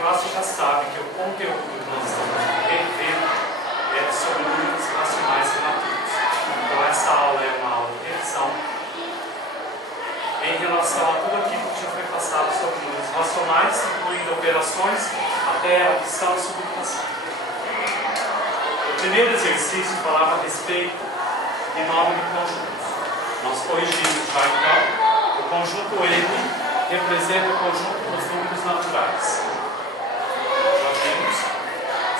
classe já sabe que o conteúdo que nós estamos revendo é sobre números racionais relativos. Então essa aula é uma aula de revisão em relação a tudo aquilo que já foi passado sobre números racionais, incluindo operações, até adição e subtração. O primeiro exercício falava a respeito de nome de conjuntos. Nós corrigimos já então. O conjunto N representa o conjunto dos números naturais. Nós temos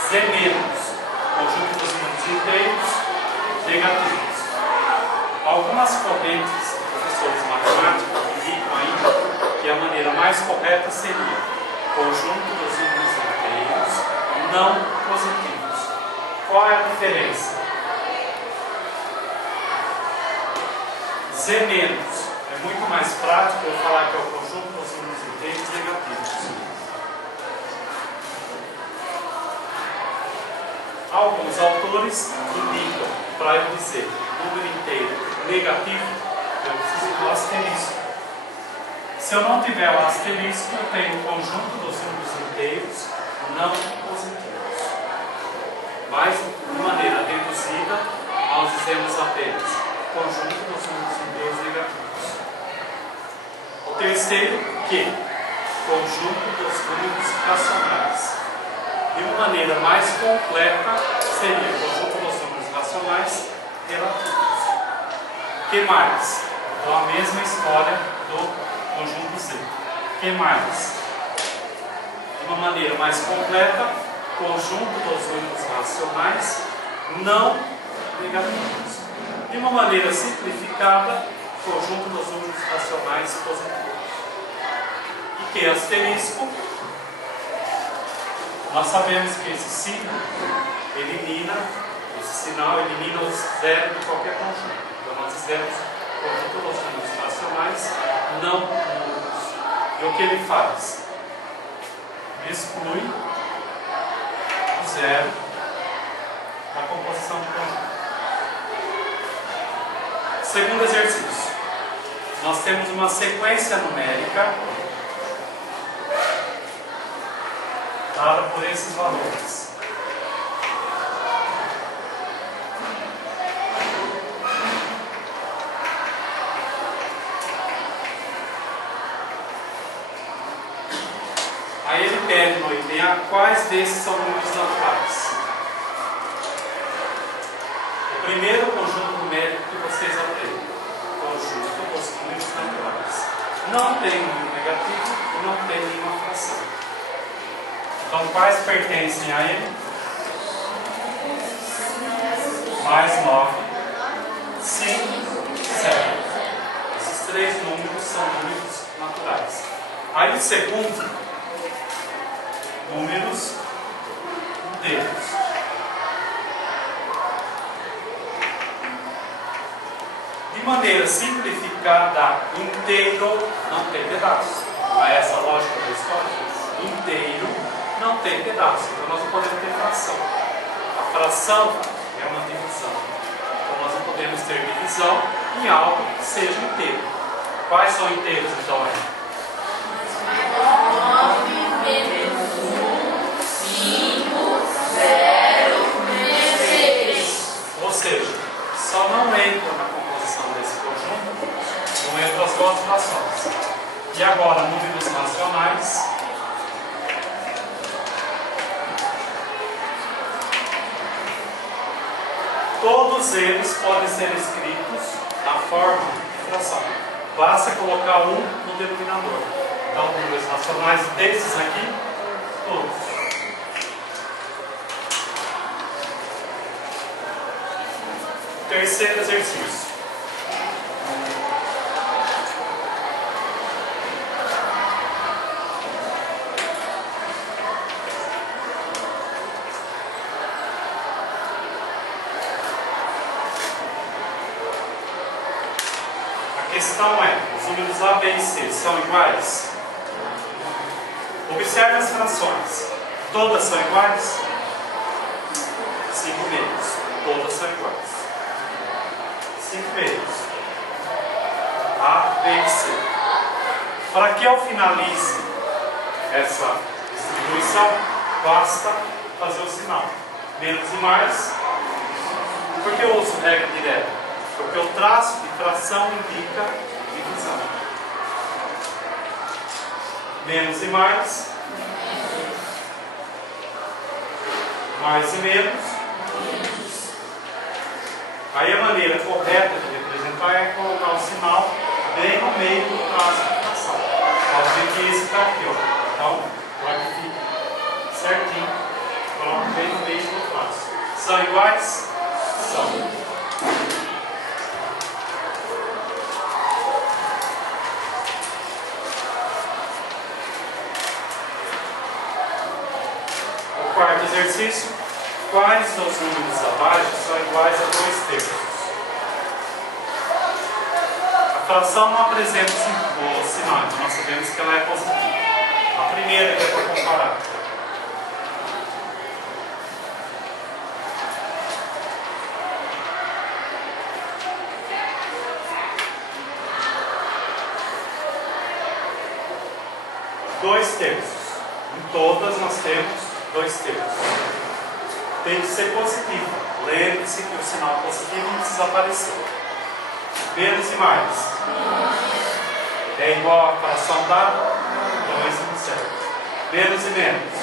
Z-, conjunto dos números inteiros negativos. Algumas correntes de professores matemáticos indicam ainda que a maneira mais correta seria conjunto dos números inteiros não positivos. Qual é a diferença? Z- é muito mais prático eu falar que é o conjunto dos números inteiros negativos. Alguns autores indicam, para eu dizer número inteiro negativo, eu preciso do asterisco. Se eu não tiver o asterisco, eu tenho o conjunto dos números inteiros não positivos. Mas, de maneira reduzida, nós dizemos apenas conjunto dos números inteiros negativos. O terceiro, que conjunto dos números racionais. De uma maneira mais completa, seria o conjunto dos números racionais relativos. O que mais? Então, a mesma história do conjunto Z. O que mais? De uma maneira mais completa, conjunto dos números racionais não negativos. De uma maneira simplificada, conjunto dos números racionais positivos. E que asterisco? Nós sabemos que esse signo elimina, esse sinal elimina o zero de qualquer conjunto. Então nós dizemos conjunto dos números racionais não nulos. E o que ele faz? Exclui o zero da composição do conjunto. Segundo exercício, nós temos uma sequência numérica dada por esses valores. Aí ele pede no item quais desses são números naturais. O primeiro conjunto numérico que vocês aprendem, conjunto dos números naturais. Não tem número negativo e não tem nenhuma fração. Então, quais pertencem a ele? Mais 9, 5, 0. Esses três números são números naturais. Aí o segundo, números inteiros. De maneira simplificada, inteiro não tem pedaço. Não é essa a lógica da história? Inteiro não tem pedaço, então nós não podemos ter fração. A fração é uma divisão. Então nós não podemos ter divisão em algo que seja inteiro. Quais são inteiros então? 9 menos 1, 5, 0, 16. Ou seja, só não entra na composição desse conjunto, não entra as duas frações. E agora, números racionais. Todos eles podem ser escritos na forma de fração. Basta colocar um no denominador. Então, números racionais desses aqui, todos. Terceiro exercício. A questão é, os números A, B e C são iguais? Observe as frações. Todas são iguais? 5 meios. Todas são iguais. 5 meios. A, B e C. Para que eu finalize esse distribuição, basta fazer o sinal. Menos e mais. Por que eu uso regra direta? Porque o traço de fração indica divisão. Menos e mais. Mais e menos. Aí a maneira correta de representar é colocar o sinal bem no meio do traço de fração. Pode ver que esse está aqui, ó. Então, para que fique certinho, coloco bem no meio do traço. São iguais? São. O quarto exercício. Quais dos números abaixo são iguais a 2/3? A fração não apresenta o sinal, então nós sabemos que ela é positiva. A primeira que é para comparar. Dois terços. Em todas nós temos 2/3. Tem que ser positivo. Lembre-se que o sinal positivo não precisa aparecer. Menos e mais. É igual a fração da 2/7. Menos e menos.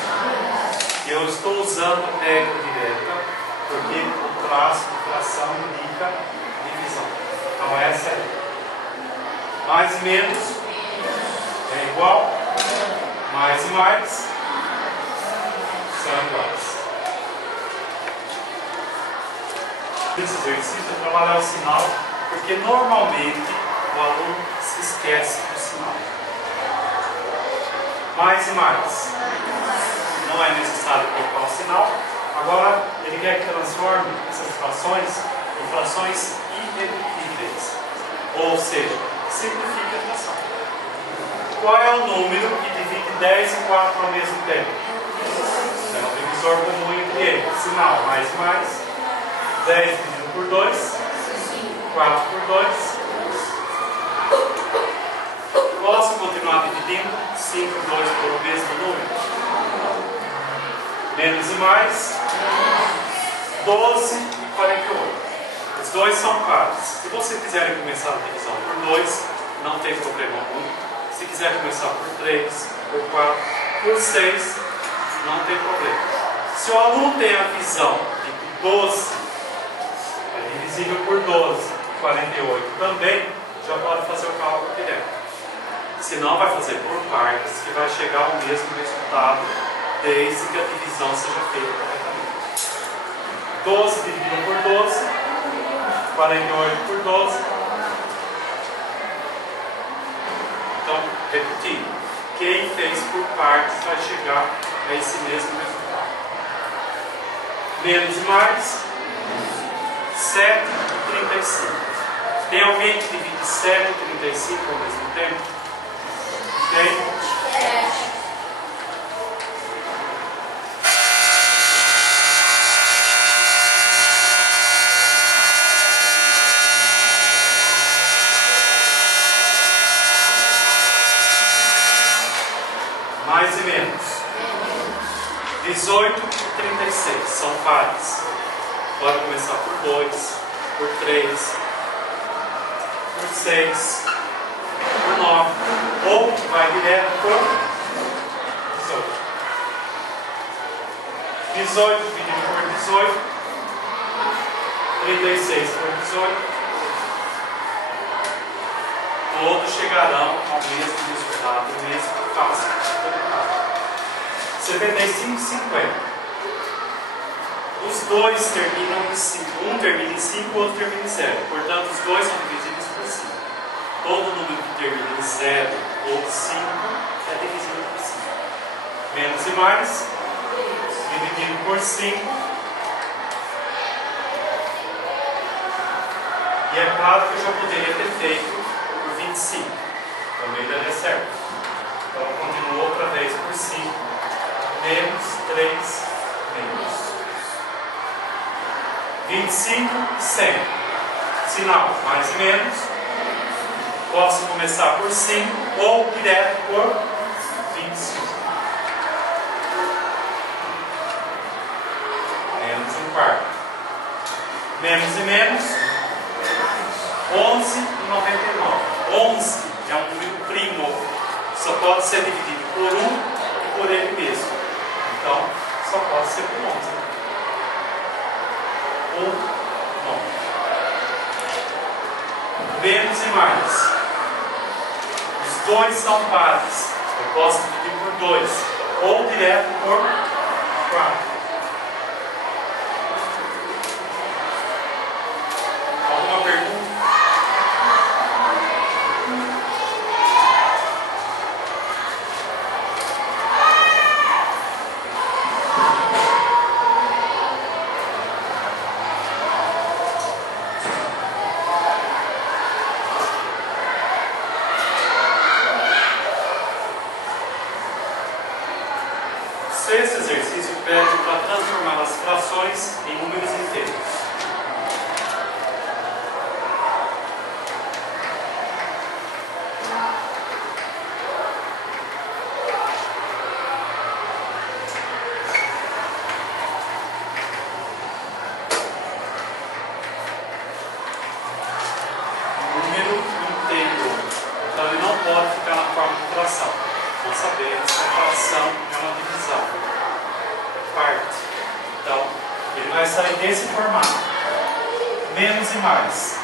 Eu estou usando regra direta porque o traço de fração indica divisão. Então essa é. Mais e menos é igual. Mais e mais são iguais. Esse exercício é trabalhar o sinal, porque normalmente o aluno se esquece do sinal. Mais e mais. Não é necessário colocar o sinal. Agora ele quer que transforme essas frações em frações irredutíveis. Ou seja, simplifique a fração. Qual é o número que divide 10 e 4 ao mesmo tempo? É um divisor comum entre eles. Sinal mais e mais. 10 dividido por 2, 4 por 2. Posso continuar dividindo 5 e 2 pelo mesmo número? Menos e mais, 12 e 48. Os dois são pares. Se vocês quiserem começar a divisão por 2, não tem problema algum. Se quiser começar por 3, por 4, por 6, não tem problema. Se o aluno tem a visão de que 12 divisível por 12, 48 também, já pode fazer o cálculo direto. Se não, vai fazer por partes, que vai chegar ao mesmo resultado, desde que a divisão seja feita corretamente. 12 dividido por 12, 48 por 12. Então, repetindo, quem fez por partes vai chegar a esse mesmo resultado. Menos e mais, 7 e 35. Tem alguém que divide 7 e 35 ao mesmo tempo? Tem? Mais e menos. 18 e 36 são pares. Pode começar por 2, por 3, por 6, por 9, ou vai direto por 18. 18 dividido por 18, 36 por 18, todos chegarão ao mesmo resultado, o mesmo fácil de colocar. 75 e 50. Os dois terminam em 5. Um termina em 5, o outro termina em 0. Portanto, os dois são divisíveis por 5. Todo número que termina em 0 ou 5 é divisível por 5. Menos e mais, dividido por 5. E é claro que eu já poderia ter feito por 25. Também daria certo. Então, eu continuo outra vez por 5. Menos 3, menos. 25 e 100. Sinal mais e menos. Posso começar por 5 ou direto por 25. Menos e menos. 11,99. 11 é um número primo. Só pode ser dividido por 1 e por ele mesmo. Então, só pode ser por 11. 1, 9. Menos e mais. Os dois são pares. Eu posso dividir por 2. Ou direto por 4. Alguma pergunta? Esse exercício pede para transformar as frações em números inteiros. Número inteiro. Então ele não pode ficar na forma de fração. Nós sabemos que a fração é uma divisão. Parte. Então, ele vai sair desse formato. Menos e mais.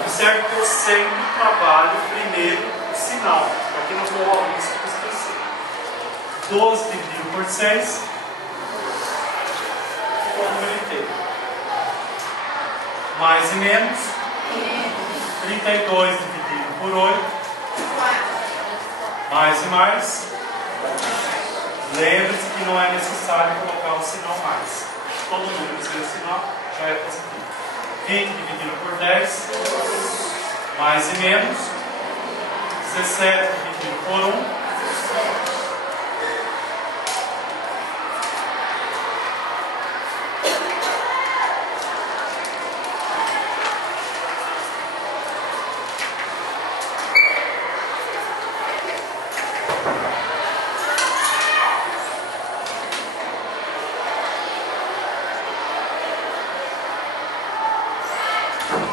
Observe que eu sempre trabalho primeiro o sinal. Aqui não vou ao risco de esquecer. 12 dividido por 6. Ficou o número inteiro. Mais e menos. 32 dividido por 8. Mais e mais. Lembre-se que não é necessário colocar o sinal mais. Todo número sem o sinal já é positivo. 20 dividido por 10. Mais e menos. 17 dividido por 1.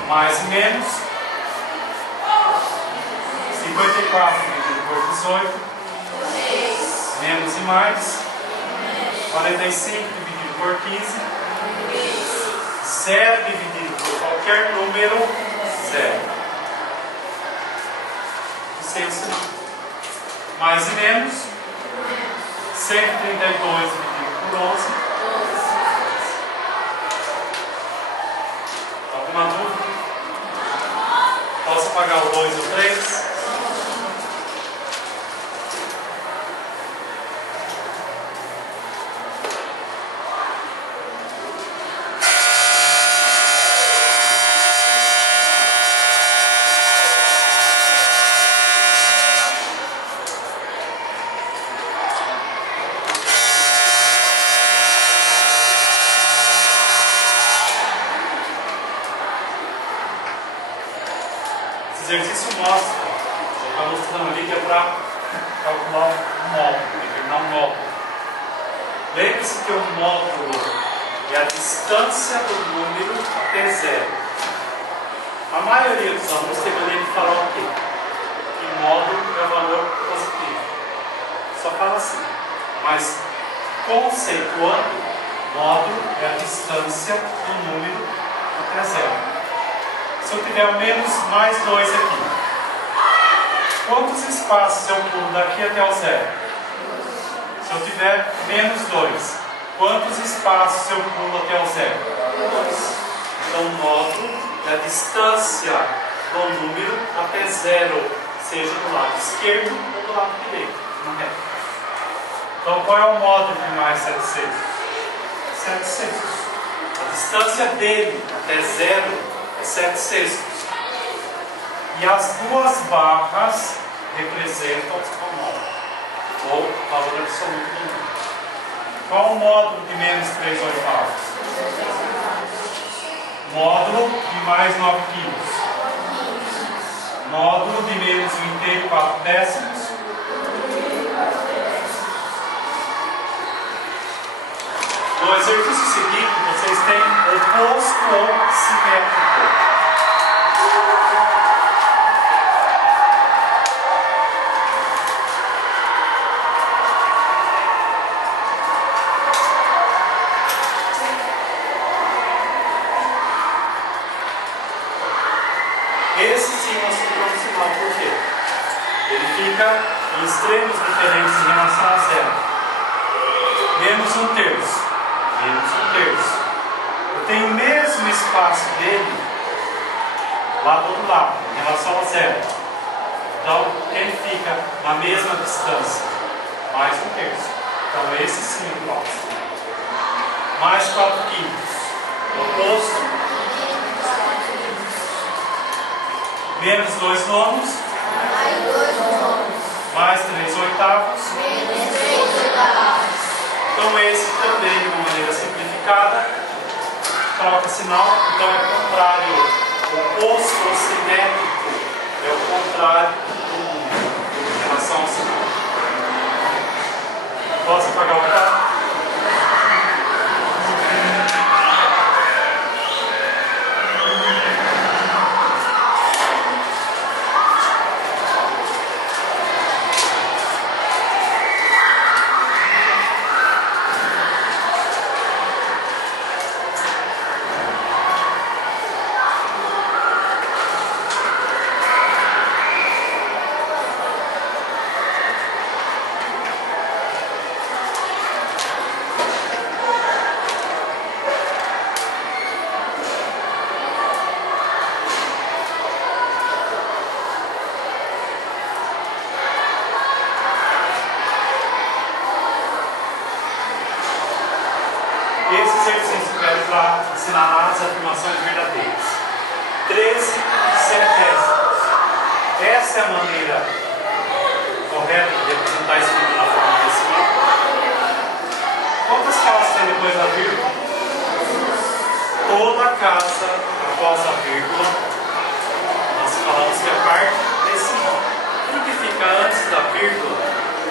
Mais e menos. 54 dividido por 18. Menos e mais. 45 dividido por 15. 0 dividido por qualquer número. 0. E sem o sinal. Mais e menos. 132 dividido por 11. Alguma dúvida? Posso apagar o 2 e o 3? Esse exercício mostra, está mostrando ali que é para calcular um módulo, determinar um módulo. Lembre-se que o módulo é a distância do número até 0. A maioria dos alunos tem mania de falar o quê? Que módulo é o valor positivo. Só fala assim. Mas, conceituando, módulo é a distância do número até 0. Se eu tiver menos mais 2 aqui, quantos espaços eu pulo daqui até o 0? Se eu tiver menos 2, quantos espaços eu pulo até o 0? Então, o módulo é a distância do número até 0, seja do lado esquerdo ou do lado direito, na reta. Então, qual é o módulo de mais 7 sextos? 7 sextos. A distância dele até 0 é 7 sextos. E as duas barras representam o módulo, ou o valor absoluto do número. Qual o módulo de menos 3 oitavos? Módulo de mais 9 quintos. Módulo de menos 1 inteiro 4 décimos. No exercício seguinte, você vocês têm oposto ou simétrico. Esse sim nós temos sinal, por quê? Ele fica em extremos diferentes em relação a zero. Menos um terço. Menos um terço. Eu tenho o mesmo espaço dele lá do outro lado, em relação a zero. Então, ele fica na mesma distância. Mais um terço. Então, esse sim eu gosto. Mais 4 quintos. Oposto. Menos 2 nonos. Mais 3 oitavos. Então esse também, de uma maneira simplificada, troca sinal, então é o contrário. O oposto ou simétrico é o contrário em relação ao sinal. Posso apagar o carro? Esse exercício eu quero ensinar as afirmações verdadeiras. 13 centésimos. Essa é a maneira correta de representar esse número na forma decimal. Quantas casas tem depois da vírgula? Toda casa após a vírgula, nós falamos que é a parte decimal. Tudo que fica antes da vírgula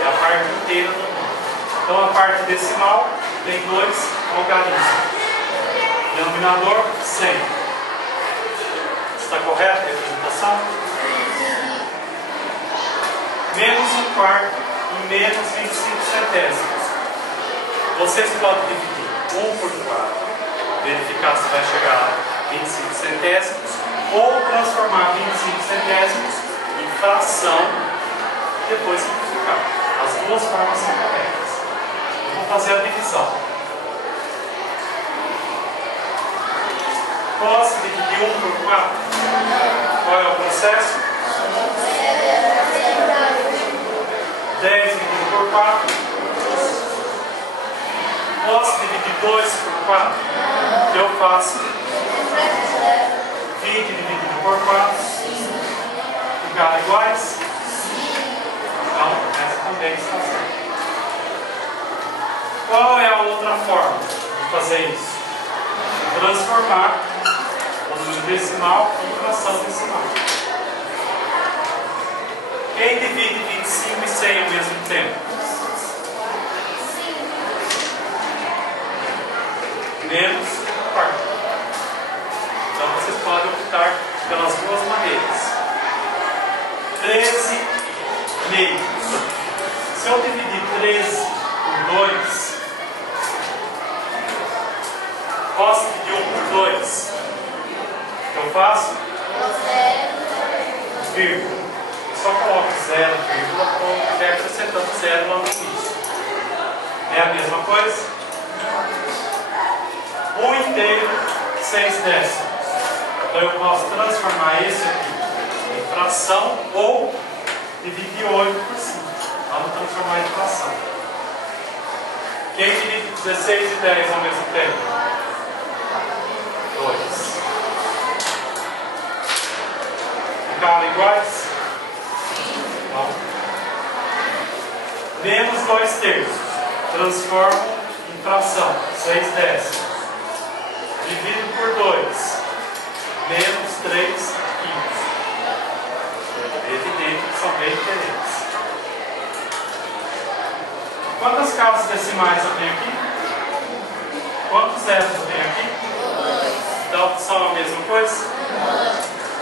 é a parte inteira do número. Então a parte decimal tem 2 algarismos. Denominador 100. Está correta a representação? Menos um quarto e menos 25 centésimos. Vocês podem dividir 1 por 4, verificar se vai chegar a 25 centésimos, ou transformar 25 centésimos em fração e depois simplificar. As duas formas são corretas. Eu vou fazer a divisão. Posso dividir 1 por 4? Qual é o processo? 10 dividido por 4. Posso dividir 2 por 4? O que eu faço? 20 dividido por 4. Ficaram iguais? Então, essa também está certa. Qual é a outra forma de fazer isso? Transformar o número decimal em fração decimal. Quem divide 25 e 100 ao mesmo tempo? Menos quarto. Então vocês podem optar pelas duas maneiras. 13 meios. Se eu dividir 13 por 2, posso dividir 1 por 2? O que eu faço? Vírgula. Só coloco 0, vírgula, ou deve ser setando 0 lá no início. É a mesma coisa? 1 inteiro, 6 décimos. Então eu posso transformar esse aqui em fração ou dividir 8 por 5. Vamos transformar em fração. Quem divide 16 e 10 ao mesmo tempo? 2. Ficaram iguais? Não. Menos 2 terços. Transformo em fração. 6 décimos. Divido por 2. Menos 3 quintos. É evidente que são bem diferentes. Quantas casas decimais eu tenho aqui? Quantos zeros tem aqui? Então são a mesma coisa?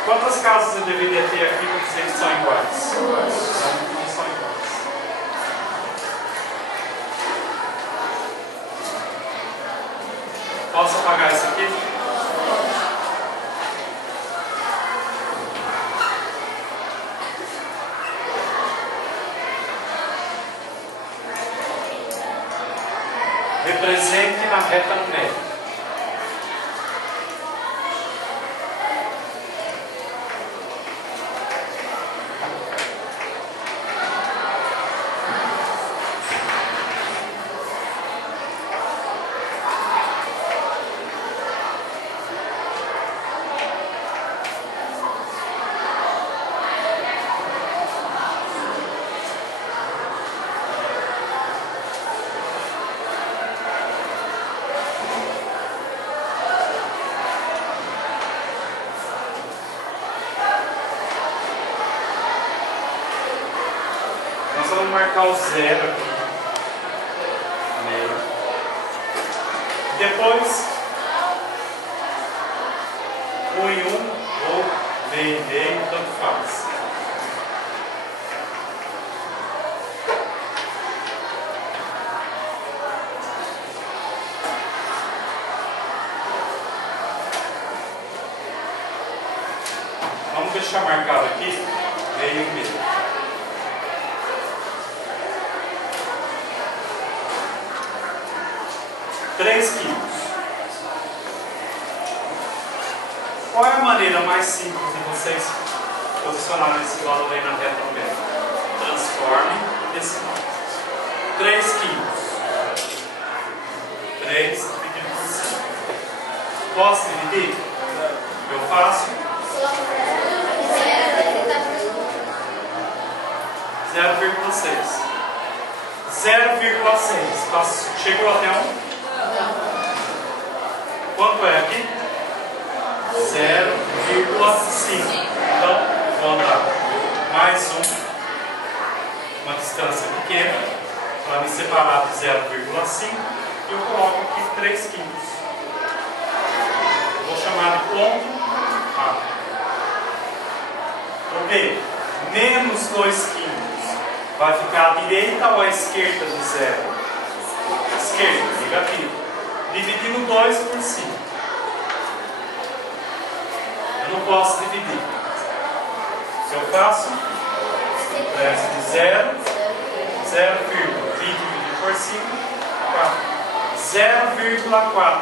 Quantas casas eu deveria ter aqui para dizer que são iguais? Não são iguais. Posso apagar isso aqui? Represente na reta numérica. Vamos marcar o zero aqui. Meio. Depois, 1 e 1 ou meio e meio, tanto faz. Vamos deixar marcado aqui, meio e meio. 3 quilos. Qual é a maneira mais simples de vocês posicionarem esse valor aí na reta numérica? Transforme em decimal. 3 quilos. 3 dividido por 5. Posso dividir? Eu faço 0,6. 0,6. Chegou até 1? Quanto é aqui? 0,5. Então, vou andar mais uma distância pequena para me separar de 0,5 e eu coloco aqui 3 quilos. Vou chamar de ponto A. Ok? Menos 2 quilos. Vai ficar à direita ou à esquerda do zero? Esquerda, negativo. Dividindo 2 por 5. Eu não posso dividir. Se eu faço, de 0, 0, dividido por 5, 4. 0,4.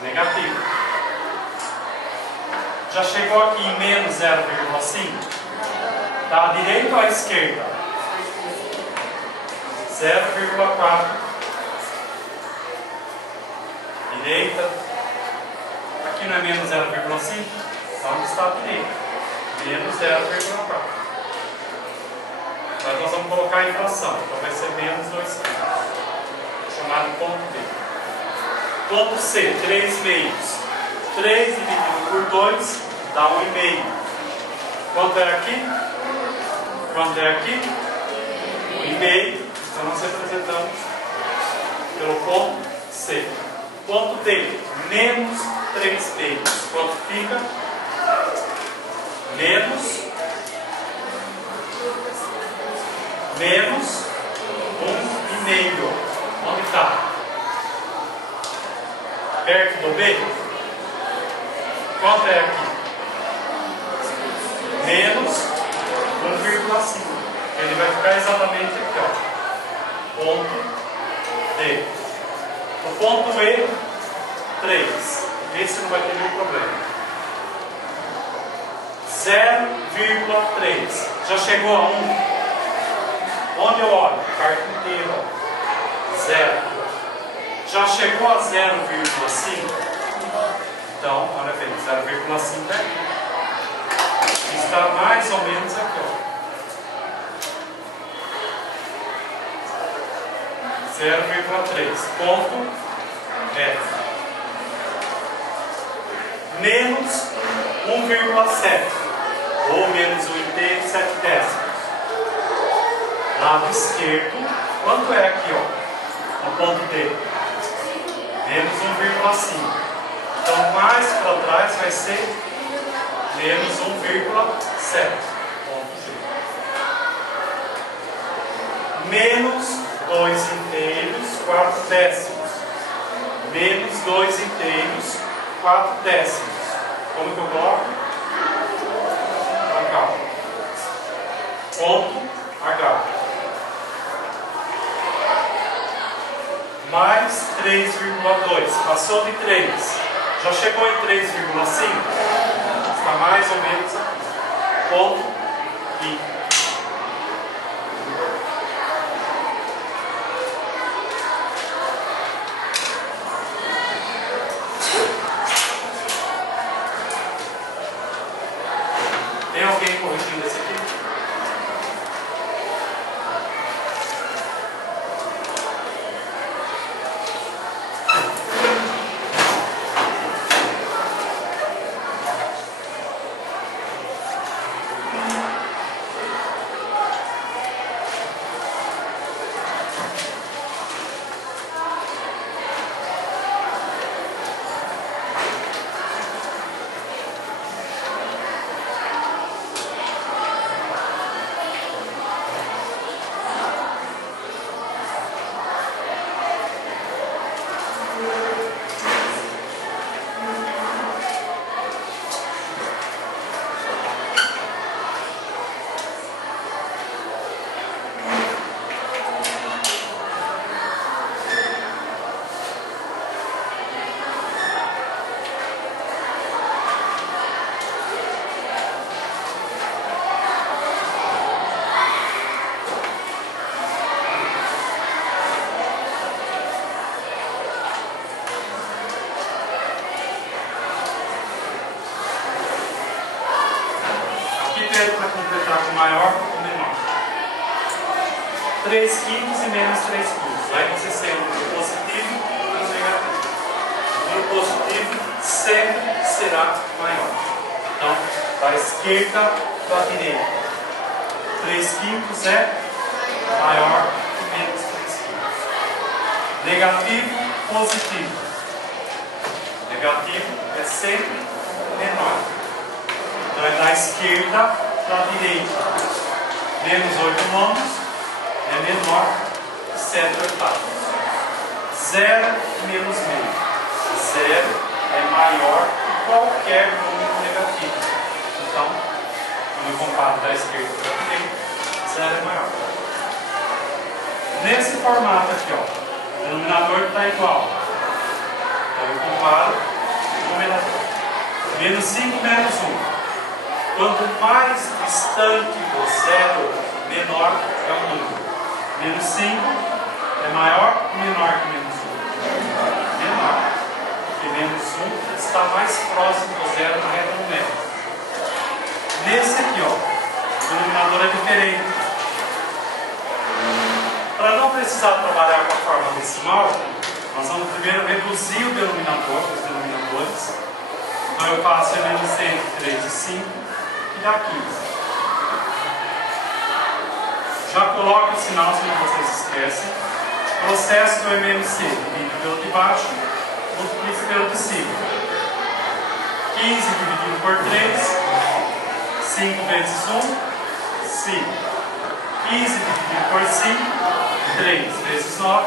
Negativo. Já chegou aqui em menos 0,5? Está à direita ou à esquerda? 0,4. Direita. Aqui não é menos 0,5? Então está à direita. Menos 0,4. Mas nós vamos colocar a inflação. Então vai ser menos 2 quilos. Chamado ponto B. Ponto C, 3 meios. 3 dividido por 2 dá 1,5. Quanto é aqui? Quanto é aqui? 1,5. Então nós representamos pelo ponto C. Ponto D, menos 3 meios. Quanto fica? Menos 1,5. Onde está? Perto do B? Quanto é aqui? Menos 1,5. Ele vai ficar exatamente aqui, ó. Ponto D. O ponto E, 3. Esse não vai ter nenhum problema. 0,3. Já chegou a 1? Onde eu olho? Parte inteira. 0. Já chegou a 0,5? Então, olha bem, 0,5 é aqui. Está mais ou menos aqui, ó. 0,3. Ponto F. Menos 1,7. Ou menos 1,7. Lado esquerdo. Quanto é aqui, ó? No ponto D? menos 1,5. Então, mais para trás vai ser menos 1,7. Menos 2 inteiros, 4 décimos. Menos 2 inteiros, 4 décimos. Como que eu coloco? Para cá. Ponto H. Mais 3,2. Passou de 3. Já chegou em 3,5? Está mais ou menos aqui. Ponto I. Tem alguém corrigindo esse aqui? Para completar com maior ou menor. 3 quintos e menos 3 quintos. Aí você tem o número positivo e o número negativo. O número positivo sempre será maior. Então, da esquerda para a direita. 3 quintos é maior que menos 3 quintos. Negativo, positivo. Negativo é sempre menor. Então é da esquerda para a direita. Menos 8 nonos é menor que 7 oitavos. 0 menos meio. 0 é maior que qualquer número negativo. Então, quando eu comparo da esquerda para a direita, 0 é maior. Nesse formato aqui, ó, o denominador está igual. Então eu comparo o numerador. Menos 5 menos 1. Quanto mais distante do zero, menor é o número. Menos 5 é maior ou menor que menos 1? Menor. Porque menos 1 está mais próximo do zero na reta numérica. Nesse aqui, ó, o denominador é diferente. Para não precisar trabalhar com a forma decimal, nós vamos primeiro reduzir o denominador, os denominadores. Então eu faço menos 3 e 5. E dá 15. Já coloco o sinal, senão vocês esquecem. Processo do MMC. Divide pelo de baixo, multiplica pelo de cima. 15 dividido por 3. 5 vezes 1, 5. 15 dividido por 5, 3 vezes 9,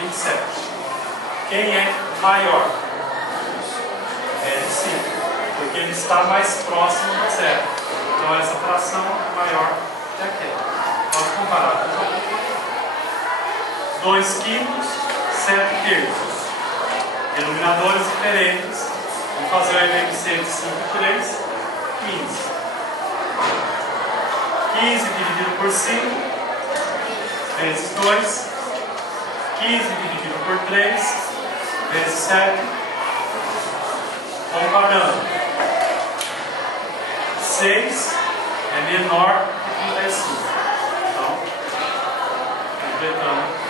27. Quem é maior? É 5. Porque ele está mais próximo do zero. Então essa fração é maior que aquela. Vamos comparar. 2 quintos, 7 terços. Denominadores diferentes. Vamos fazer o MMC de 5 e 3, 15. 15 dividido por 5, vezes 2. 15 dividido por 3, vezes 7. Comparando. 6 é menor que 35. Então, completando.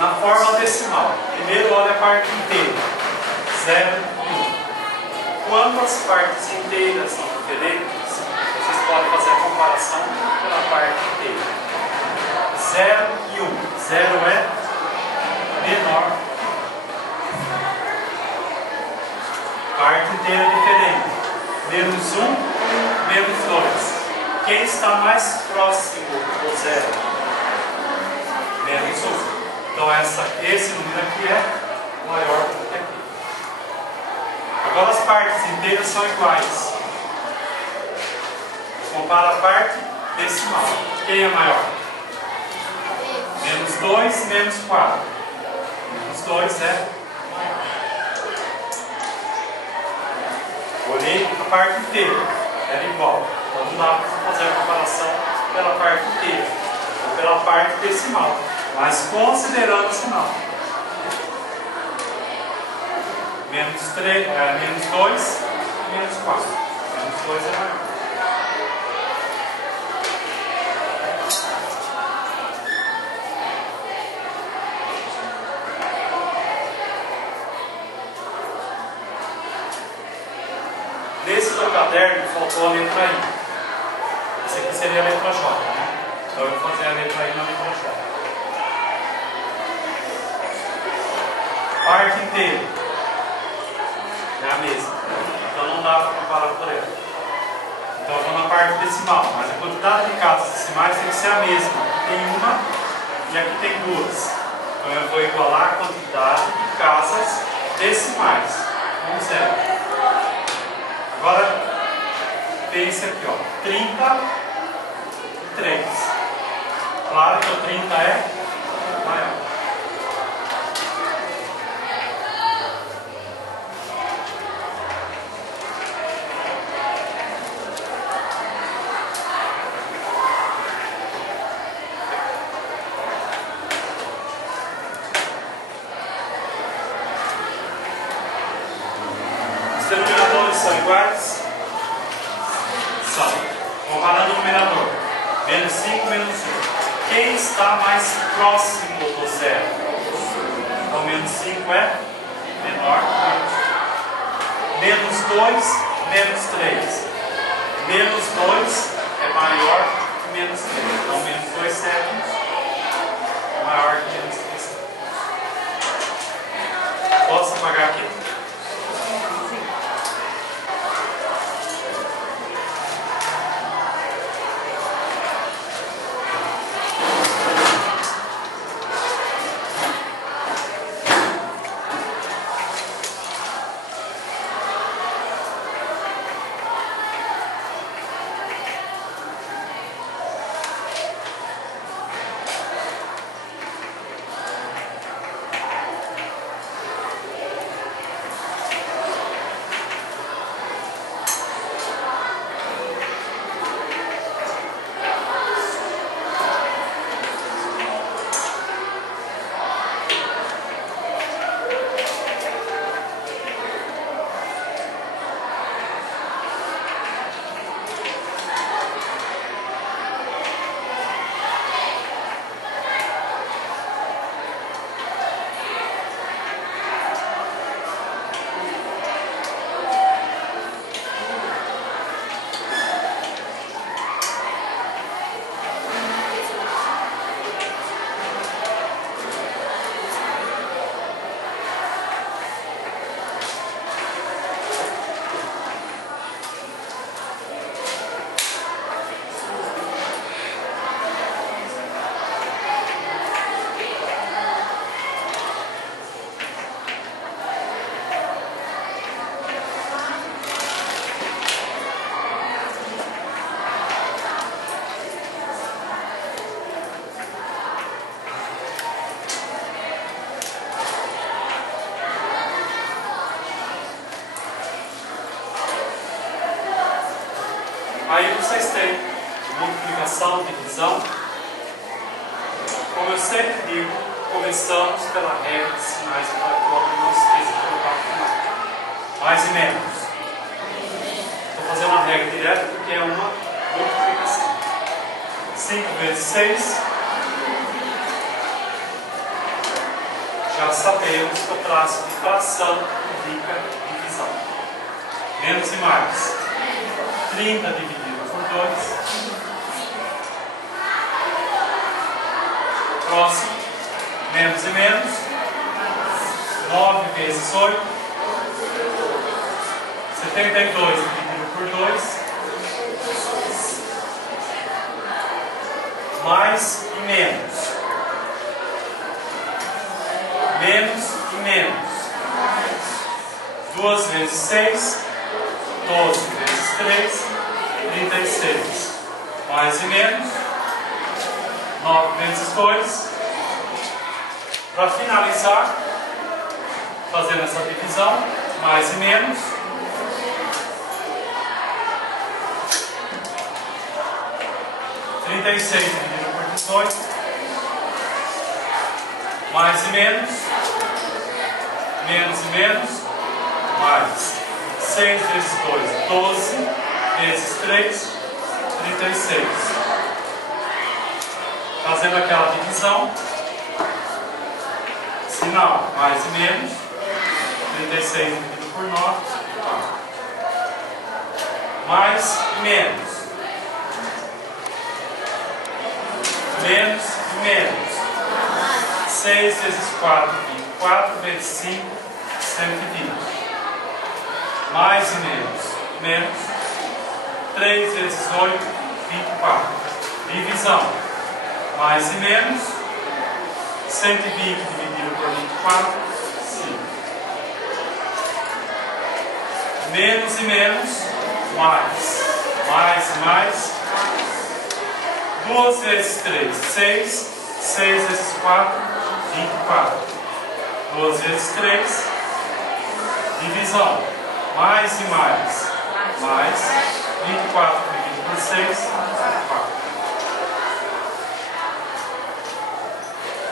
na forma decimal. Primeiro olha a parte inteira, 0 e 1. Quando as partes inteiras são diferentes, vocês podem fazer a comparação pela parte inteira. 0 e 1. 0 é menor. Parte inteira diferente. Menos 1, menos 2. Quem está mais próximo do 0? Menos 1. Então esse número aqui é maior do que aqui. Agora as partes inteiras são iguais. Compara a parte decimal. Quem é maior? Menos 2, menos 4. Menos 2 é maior. Olhei a parte inteira. Era igual. Então não dá para fazer a comparação pela parte inteira. Ou pela parte decimal. Mas considerando o sinal. Menos 3, menos 2, menos 4. Menos 2 é maior. Nesse do caderno faltou a letra I. Esse aqui seria a letra J, né? Então eu vou fazer a letra I na letra J. Parte inteira é a mesma. Então não dá para comparar por ela. Então eu vou na parte decimal, mas a quantidade de casas decimais tem que ser a mesma. Aqui tem uma e aqui tem duas. Então eu vou igualar a quantidade de casas decimais com 0. Agora, pense aqui, ó, 33. Claro que o 30 é maior. Os denominadores são iguais? São. Comparando o numerador. Menos 5, menos 1. Quem está mais próximo do 0? Então, menos 5 é menor que menos 2, menos 3. Menos 2 é maior que menos 3. Então, menos 2 sétimos é maior que menos 3 sétimos. Posso apagar aqui? Aí vocês têm multiplicação, divisão. Como eu sempre digo, começamos pela regra de sinais para que o aluno não esqueça de colocar no final. Mais e menos. Estou fazendo a regra direta porque é uma multiplicação. 5 vezes 6. já sabemos que o traço de fração indica divisão. Menos e mais. 30 dividido por 2. Próximo. Menos e menos. 9 vezes 8. 72 dividido por 2. Mais e menos. Menos e menos. 2 vezes 6. 12 vezes 3. 36. Mais e menos. 9 vezes 2. Para finalizar, fazendo essa divisão, mais e menos. 36 dividido por 18. Mais e menos. Menos e menos. Mais. 6 vezes 2, 12. Vezes 3, 36. Fazendo aquela divisão. Sinal, mais e menos. 36 dividido por 9. Mais e menos. Menos e menos. 6 vezes 4, 24 vezes 5, 120. Mais e menos. Menos. 3 vezes 8, 24. Divisão. Mais e menos. 120 dividido por 24, 5. Menos e menos. Mais. Mais e mais. 2 vezes 3, 6. 6 vezes 4, 24. 2 vezes 3. Divisão. Mais e mais. Mais. 24 dividido por 6. 4.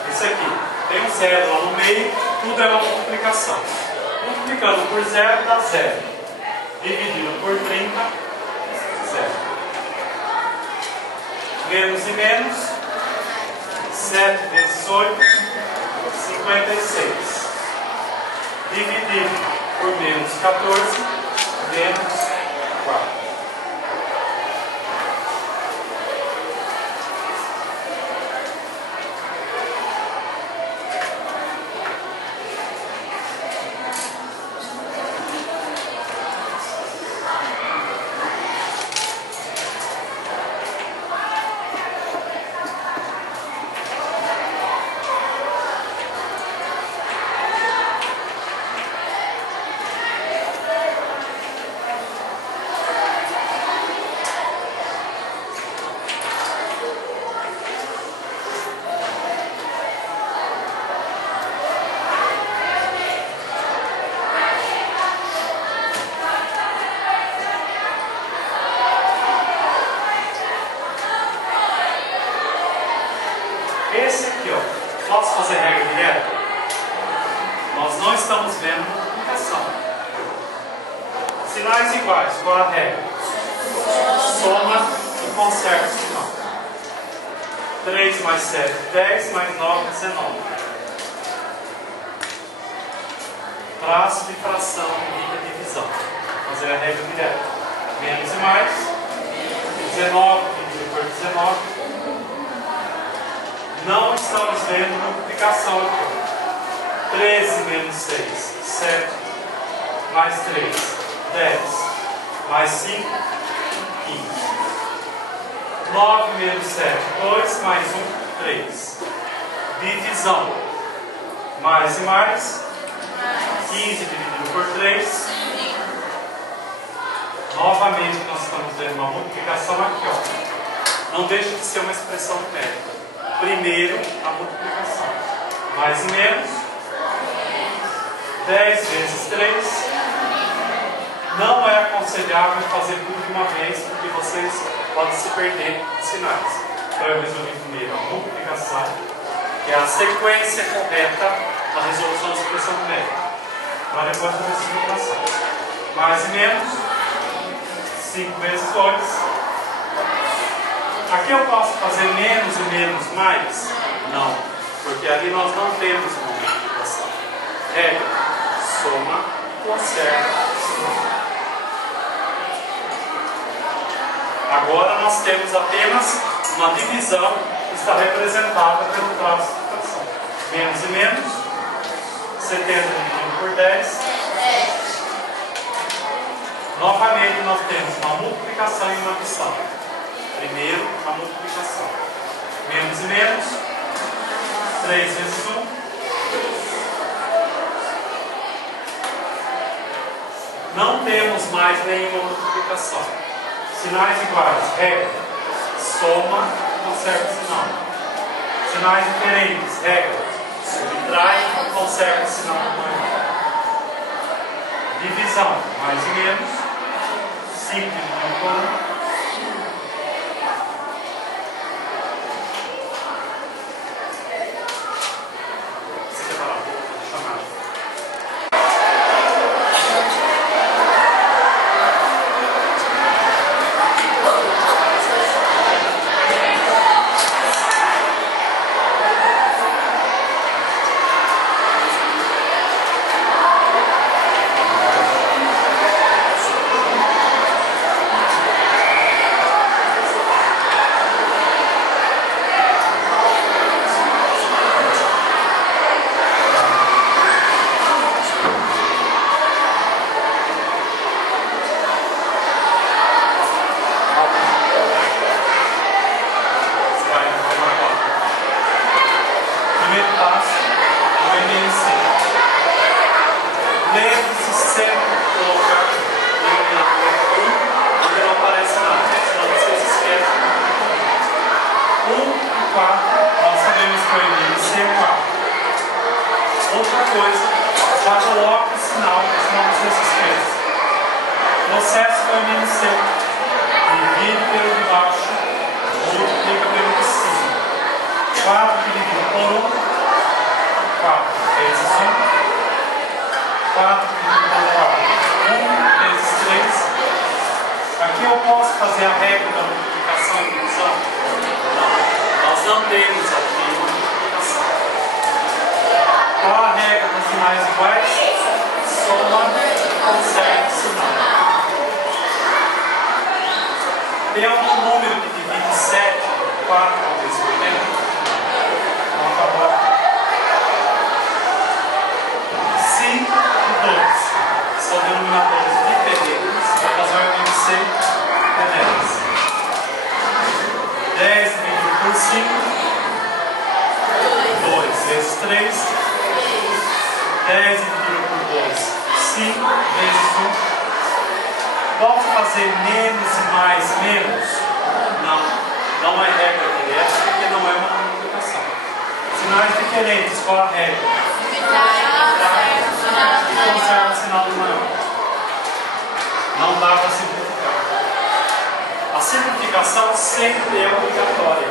Esse aqui. Tem um zero lá no meio. Tudo é uma multiplicação. Multiplicando por 0 dá 0. Dividido por 30, 0. Menos e menos. 7 vezes 8, 56. Dividido por menos 14, menos 4. Esse aqui, ó, posso fazer regra direta? Nós não estamos vendo multiplicação. Sinais iguais, qual a regra? Soma e conserta o sinal. 3 mais 7, 10, mais 9, 19. Traço de fração indica divisão. Vou fazer a regra direta. Menos e mais. 19 dividido por 19. Não estamos vendo multiplicação aqui. 13 menos 6, 7. Mais 3, 10. Mais 5, 15. 9 menos 7, 2. Mais 1, 3. Divisão. Mais e mais. 15 dividido por 3. Novamente nós estamos vendo uma multiplicação aqui, ó. Não deixa de ser uma expressão numérica. Primeiro, a multiplicação. Mais e menos. 10 vezes 3. Não é aconselhável fazer tudo de uma vez, porque vocês podem se perder em sinais. Então eu resolvi primeiro a multiplicação, que é a sequência correta da resolução da expressão numérica. Agora depois fazer a multiplicação. Mais e menos. 5 vezes 2. Aqui eu posso fazer menos e menos mais? Não, porque ali nós não temos uma multiplicação. subtração. Regra: soma e conserva. Agora nós temos apenas uma divisão que está representada pelo traço de subtração. Menos e menos, 70 dividido por 10. Novamente nós temos uma multiplicação e uma adição. Primeiro, a multiplicação. Menos e menos, 3 vezes 1. Não temos mais nenhuma multiplicação. Sinais iguais, regra: soma, conserva o sinal. Sinais diferentes, regra: subtrai, conserva o sinal maior. Divisão, mais e menos, 5 dividido por 1. Outra coisa, já coloca o sinal, senão você se esquece. Processo com MNC. Divide pelo de baixo, multiplica pelo de cima. 4 dividido por 1, 4 vezes 1. 4 dividido por 4, 1 vezes 3. Aqui eu posso fazer a regra da multiplicação e divisão? Não. Nós não temos aqui uma multiplicação. Qual a regra dos sinais iguais? Soma, conserva o sinal. Tem algum número que divide 7 por 4 vezes 80? Não, tá bom. 5 e 2 são denominadores diferentes, mas vai vencer penelas. 10 dividido por 5, 2 vezes 3. 10 dividido por 2, 5 vezes 1. Posso fazer menos e mais menos? Não. Não é regra direta, porque não é uma multiplicação. Sinais diferentes, qual a regra? E conserva o sinal do maior. Não dá para simplificar. A simplificação sempre é obrigatória,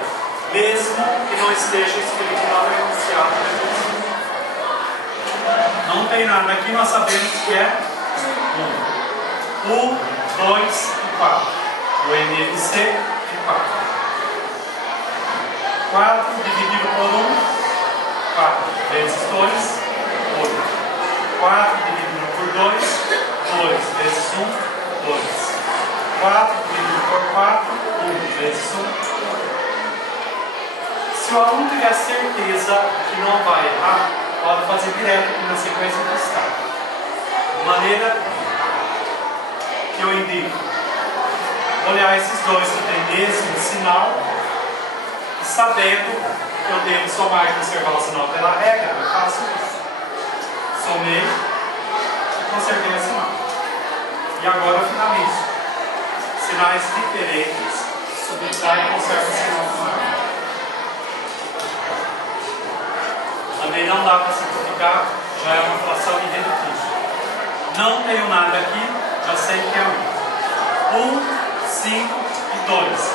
mesmo que não esteja escrito nada enunciado. Não tem nada. Aqui nós sabemos que é 1. 1, 2 e 4. O MNC e 4. 4 dividido por 1, 4 vezes 2, 8. 4 dividido por 2, 2 vezes 1, 2. 4 dividido por 4, 1 vezes 1. Se o aluno tiver certeza que não vai errar, pode fazer direto na sequência que está. De maneira que eu indico olhar esses dois que tem mesmo sinal, e sabendo que eu devo somar e conservar o sinal pela regra, eu faço isso. Somei e conservei o sinal. E agora eu finalizo. Sinais diferentes, subtrai e conserva o sinal final. Também não dá para simplificar, já é uma fração irredutível. Não tenho nada aqui, já sei que é 1, 5 e 2.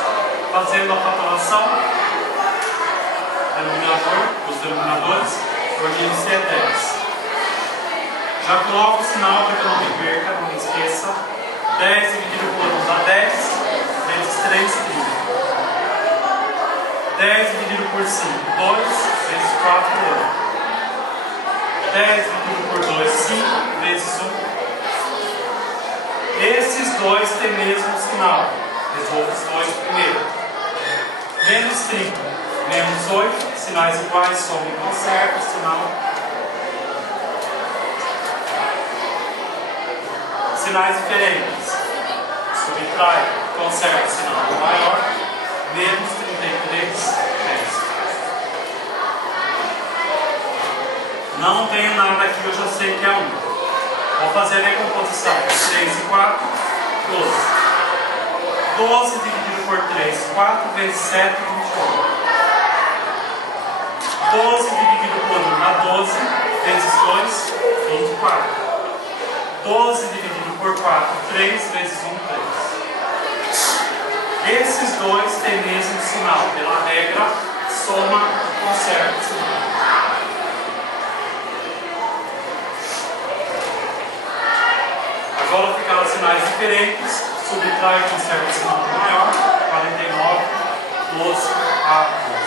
Fazendo a fatoração, os denominadores, o MNC é 10. Já coloco o sinal para que eu não me perca, não me esqueça. 10 dividido por 1 dá 10, vezes 3, 30. 10 dividido por 5, 2, vezes 4, 8. 10 dois têm mesmo sinal. Resolvo os dois primeiro. Menos 30, menos 8, sinais iguais, soma e conserta o sinal. Sinais diferentes. Subtrai, conserta o sinal do maior. Menos 33, resto. Não tenho nada aqui, eu já sei que é 1. Vou fazer a decomposição. 3 e 4, 12. 12 dividido por 3, 4 vezes 7, 21. 12 dividido por 1 dá 12, vezes 2, 24. 12 dividido por 4, 3 vezes 1, 3. Esses dois têm mesmo sinal. Pela regra, soma e conserta o sinal. Agora ficaram sinais diferentes. Subtrai e conserta o sinal maior. 49, 12 a 12.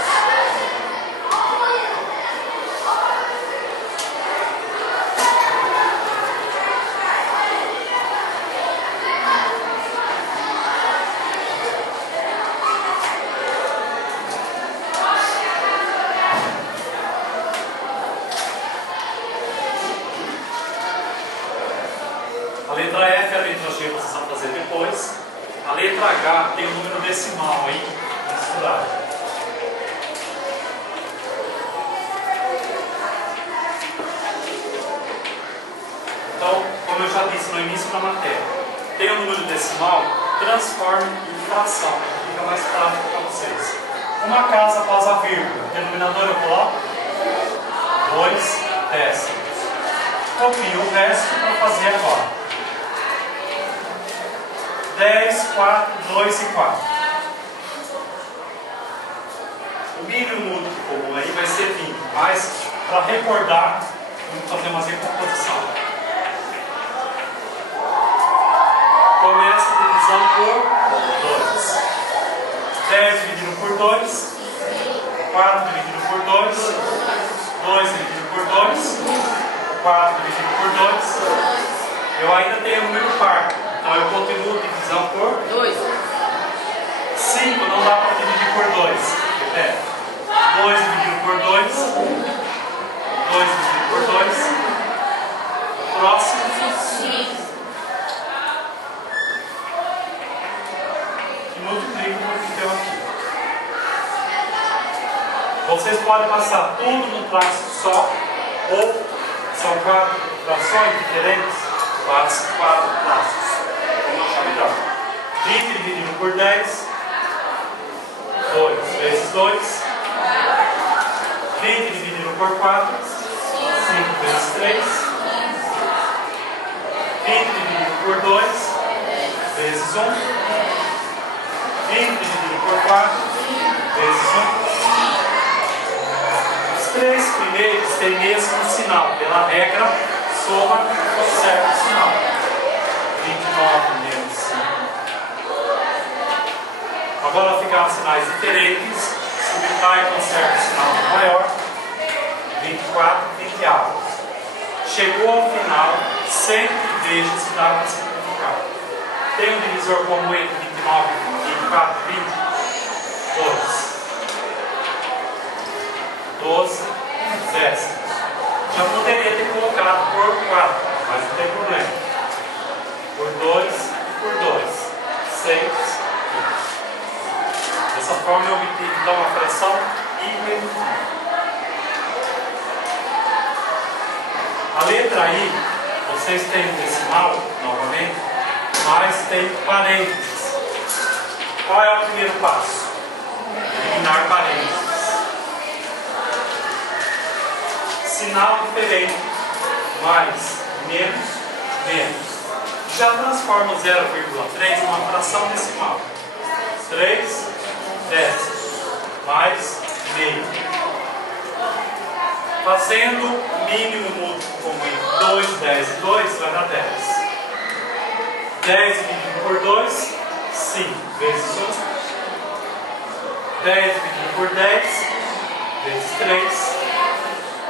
A letra F e a letra G vocês vão fazer depois. A letra H tem um número decimal aí misturado. Então, como eu já disse no início da matéria, tem um número decimal, transforme em fração. Fica mais prático para vocês. Uma casa após a vírgula. Denominador eu coloco 2 décimos. Copio o resto para fazer agora. 10, 4, 2 e 4. O mínimo múltiplo comum aí vai ser 20, mas para recordar, vamos fazer uma recomposição. Começa a divisão por 2. 10 dividido por 2, 4 dividido por 2, 2 dividido por 2, 4 dividido por 2. Eu ainda tenho um número par. Então eu continuo divisão por 2. 5 não dá para dividir por 2. Repete. 2 dividido por 2. 2 dividido por 2. Próximo. 5. E multiplico com o que deu aqui. Vocês podem passar tudo num traço só, ou são 4 frações diferentes, passe 4 traços. 20 dividido por 10, 2 vezes 2. 20 dividido por 4, 5 vezes 3. 20 dividido por 2, vezes 1. 20 dividido por 4, vezes 1. Os três primeiros têm mesmo sinal. Pela regra, soma e conserta o sinal. 29 menos 5. Agora ficaram sinais diferentes. Subtrai e conserta o sinal maior. 24, 20 avos. Chegou ao final, sempre veja se dá para simplificar. Tem um divisor comum entre 29, 24 e 20? 12 décimos. Já poderia ter colocado por 4, mas não tem problema. Por 2, por 2. 6, 20. Dessa forma eu obtive então uma fração irredutível. A letra I, vocês têm um decimal, novamente, mas tem parênteses. Qual é o primeiro passo? Eliminar parênteses. Sinal diferente, mais, menos, menos. Já transforma o 0,3 em uma fração decimal. 3 décimos, mais meio. Fazendo mínimo múltiplo comum 2, 10 e 2, vai dar 10. 10 dividido por 2, 5 vezes 1. 10 dividido por 10, vezes 3.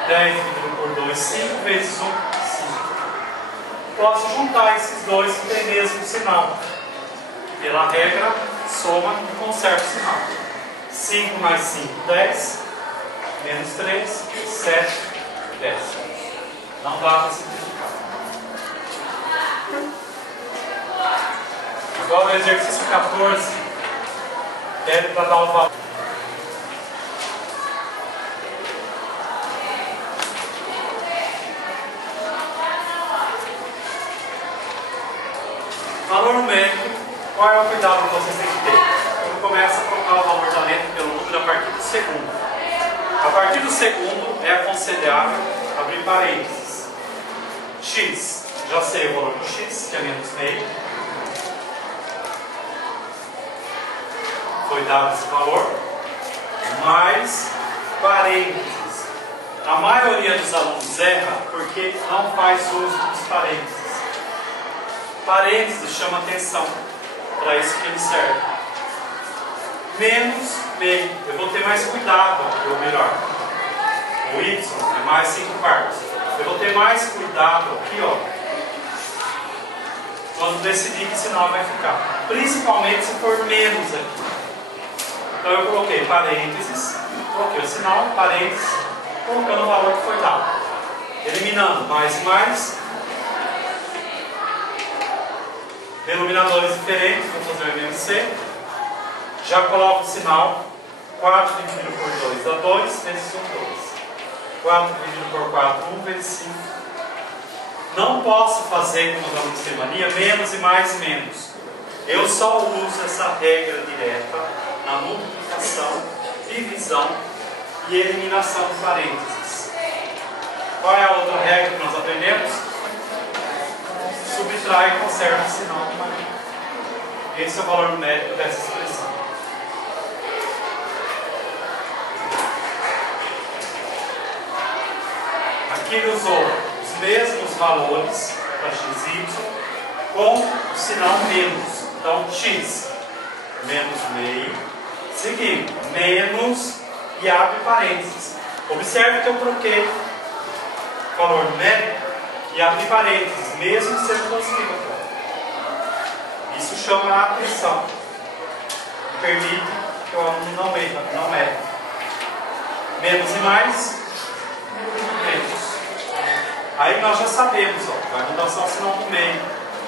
10 dividido por 2, 5 vezes 1, 5. Posso juntar esses dois que têm mesmo sinal. Pela regra, soma e conserva o sinal. 5 mais 5, 10. Menos 3, 7, 10. Não dá para simplificar. Agora o exercício 14 pede para dar o valor. Valor numérico, qual é o cuidado que vocês têm que ter? Quando começa a trocar o valor da letra pelo número a partir do segundo. A partir do segundo é aconselhável abrir parênteses. X, já sei o valor do x, que é menos meio. Foi dado esse valor. Mais parênteses. A maioria dos alunos erra porque não faz uso dos parênteses. Parênteses chama atenção, para isso que ele serve. Menos meio, eu vou ter mais cuidado, ou melhor, o y é mais 5 quartos. Eu vou ter mais cuidado aqui, ó, quando decidir que sinal vai ficar, principalmente se for menos aqui. Então eu coloquei parênteses, coloquei o sinal, parênteses, colocando o valor que foi dado, eliminando mais e mais. Denominadores diferentes, vou fazer o MMC. Já coloco o sinal. 4 dividido por 2 dá 2, vezes 1, 2. 4 dividido por 4, 1 vezes 5. Não posso fazer, como os alunos têm mania, menos e mais e menos. Eu só uso essa regra direta na multiplicação, divisão e eliminação de parênteses. Qual é a outra regra que nós aprendemos? Subtrai e conserva o sinal de maneira. Esse é o valor numérico dessa expressão. Aqui ele usou os mesmos valores para x e y com o sinal menos. Então, x menos meio, seguindo, menos e abre parênteses. Observe que eu troquei o valor numérico e abri parênteses, mesmo sendo positivo. Isso chama a atenção. Permite que o aluno não erre. Menos e mais, menos. Aí nós já sabemos, ó, vai mudar só o sinal do meio,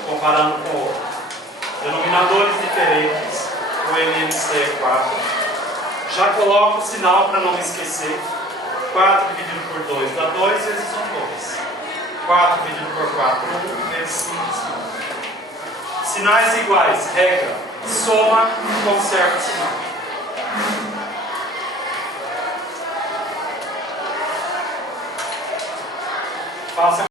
comparando com o outro. Denominadores diferentes, o MMC é 4. Já coloco o sinal para não me esquecer. 4 dividido por 2 dá 2 vezes 1, 2. 4 dividido por 4, 1 vezes 5, 5. Sinais iguais, regra, soma e conserva o sinal. Faça